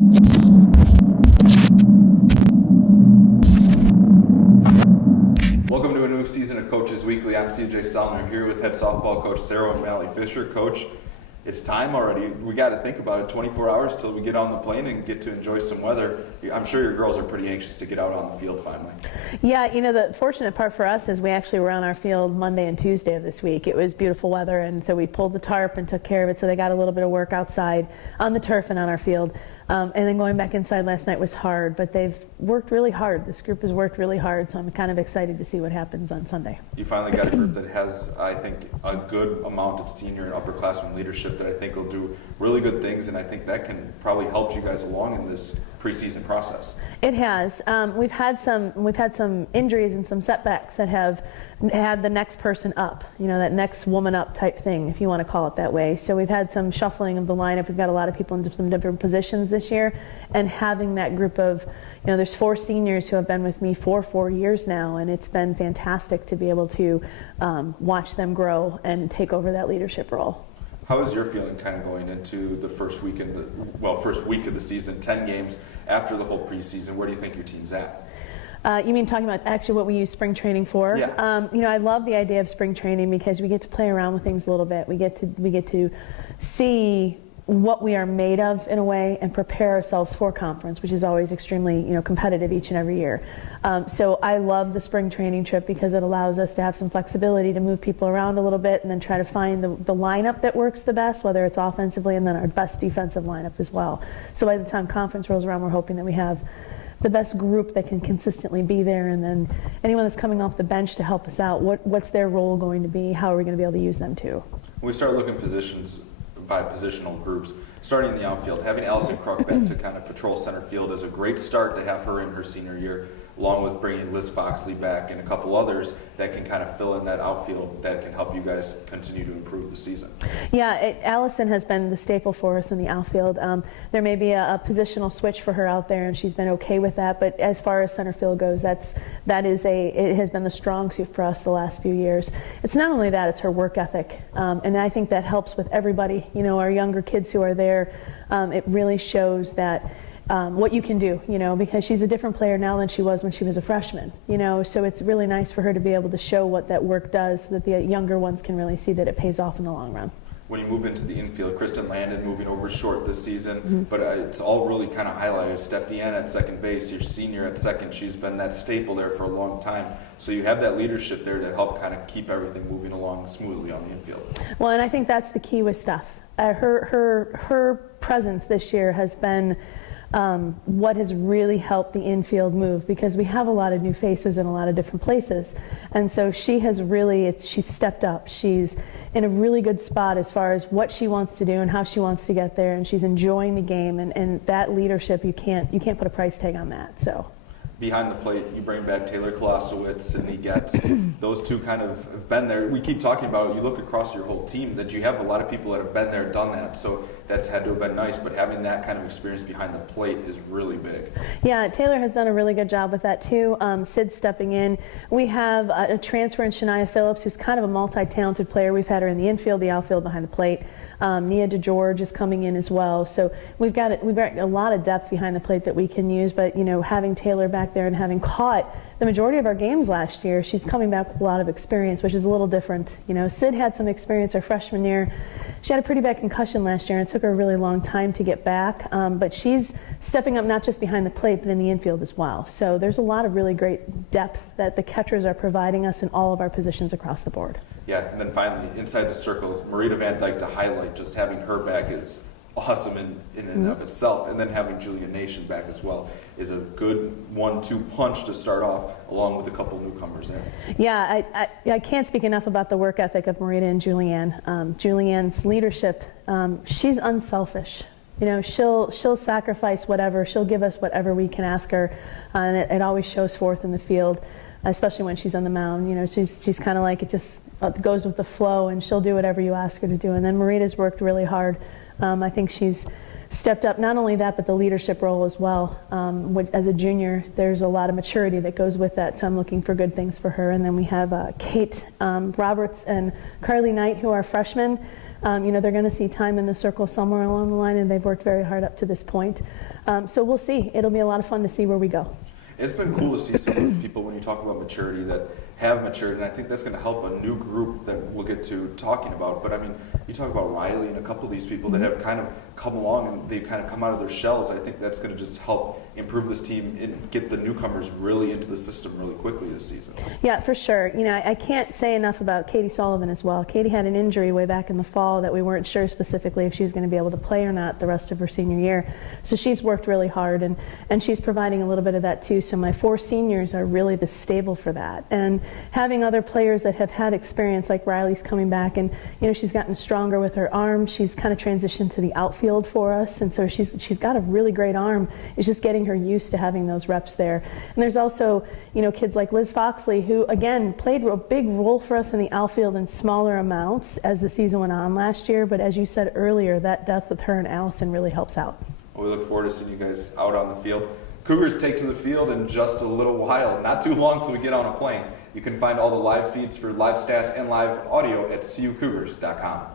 Welcome to a new season of Coaches Weekly. I'm CJ Sellner here with head softball coach Sarah and Mally Fisher. Coach, it's time already. We got to think about it. 24 hours till we get on the plane and get to enjoy some weather. I'm sure your girls are pretty anxious to get out on the field finally. Yeah, you know, the fortunate part for us is we actually were on our field Monday and Tuesday of this week. It was beautiful weather, and so we pulled the tarp and took care of it, so they got a little bit of work outside on the turf and on our field. And then going back inside last night was hard, but they've worked really hard. This group has worked really hard, so I'm kind of excited to see what happens on Sunday. You finally got a group that has, I think, a good amount of senior and upperclassmen leadership that I think will do really good things, and I think that can probably help you guys along in this preseason process. It has. We've had some injuries and some setbacks that have had the next person up, you know, that next woman up type thing, if you want to call it that way. So we've had some shuffling of the lineup. We've got a lot of people in some different positions this year, and having that group of, you know, there's 4 seniors who have been with me for 4 years now, and it's been fantastic to be able to watch them grow and take over that leadership role. How is your feeling kind of going into the first week first week of the season, 10 games after the whole preseason? Where do you think your team's at? You mean talking about actually what we use spring training for? Yeah. You know, I love the idea of spring training because we get to play around with things a little bit. We get to see what we are made of in a way and prepare ourselves for conference, which is always extremely, you know, competitive each and every year. So I love the spring training trip because it allows us to have some flexibility to move people around a little bit and then try to find the lineup that works the best, whether it's offensively and then our best defensive lineup as well. So by the time conference rolls around, we're hoping that we have the best group that can consistently be there, and then anyone that's coming off the bench to help us out, what's their role going to be? How are we going to be able to use them too? When we start looking positions by positional groups, starting in the outfield, having Allison Kruk back to kind of patrol center field is a great start to have her in her senior year, along with bringing Liz Foxley back and a couple others that can kind of fill in that outfield that can help you guys continue to improve the season. Yeah, Allison has been the staple for us in the outfield. There may be a positional switch for her out there, and she's been okay with that, but as far as center field goes, it has been the strong suit for us the last few years. It's not only that, it's her work ethic, and I think that helps with everybody. You know, our younger kids who are there, it really shows that what you can do, you know, because she's a different player now than she was when she was a freshman, you know, so it's really nice for her to be able to show what that work does so that the younger ones can really see that it pays off in the long run. When you move into the infield, Kristen Landon moving over short this season, but it's all really kind of highlighted. Steph Deanna at second base, your senior at second. She's been that staple there for a long time. So you have that leadership there to help kind of keep everything moving along smoothly on the infield. Well, and I think that's the key with Steph. Her presence this year has been what has really helped the infield move, because we have a lot of new faces in a lot of different places, and so she has really she's stepped up. She's in a really good spot as far as what she wants to do and how she wants to get there, and she's enjoying the game, and that leadership, you can't put a price tag on that. So behind the plate, you bring back Taylor Kolosowicz, Sydney Getz. Those two kind of have been there. We keep talking about it. You look across your whole team that you have a lot of people that have been there, done that. So that's had to have been nice. But having that kind of experience behind the plate is really big. Yeah, Taylor has done a really good job with that too. Sid's stepping in. We have a transfer in Shania Phillips, who's kind of a multi-talented player. We've had her in the infield, the outfield, behind the plate. Nia DeGeorge is coming in as well. So we've got a lot of depth behind the plate that we can use, but you know, having Taylor back there and having caught the majority of our games last year, she's coming back with a lot of experience, which is a little different. You know, Sid had some experience her freshman year. She had a pretty bad concussion last year, and it took her a really long time to get back, but she's stepping up not just behind the plate, but in the infield as well. So there's a lot of really great depth that the catchers are providing us in all of our positions across the board. Yeah, and then finally, inside the circle, Marita Van Dyke to highlight, just having her back is awesome in and of itself, and then having Julia Nation back as well is a good 1-2 punch to start off, along with a couple newcomers in. Yeah, I can't speak enough about the work ethic of Marita and Julianne. Julianne's leadership, she's unselfish. You know, she'll sacrifice whatever, she'll give us whatever we can ask her, and it always shows forth in the field, especially when she's on the mound. You know, she's kind of like, it just goes with the flow, and she'll do whatever you ask her to do. And then Marita's worked really hard. I think she's stepped up, not only that, but the leadership role as well. As a junior, there's a lot of maturity that goes with that, so I'm looking for good things for her. And then we have Kate Roberts and Carly Knight, who are freshmen. They're going to see time in the circle somewhere along the line, and they've worked very hard up to this point. So we'll see. It'll be a lot of fun to see where we go. It's been cool to see some of the people when you talk about maturity that have matured, and I think that's going to help a new group that we'll get to talking about. But I mean, you talk about Riley and a couple of these people that have kind of come along and they've kind of come out of their shells. I think that's going to just help improve this team and get the newcomers really into the system really quickly this season. Yeah, for sure. I can't say enough about Katie Sullivan as well. Katie had an injury way back in the fall that we weren't sure specifically if she was going to be able to play or not the rest of her senior year. So she's worked really hard, and she's providing a little bit of that too. So my 4 seniors are really the stable for that. And having other players that have had experience, like Riley's coming back, and she's gotten stronger with her arm. She's kind of transitioned to the outfield for us, and so she's got a really great arm. It's just getting her used to having those reps there. And there's also kids like Liz Foxley, who again played a big role for us in the outfield in smaller amounts as the season went on last year. But as you said earlier, that depth with her and Allison really helps out. Well, we look forward to seeing you guys out on the field. Cougars take to the field in just a little while. Not too long till we get on a plane. You can find all the live feeds for live stats and live audio at cucougars.com.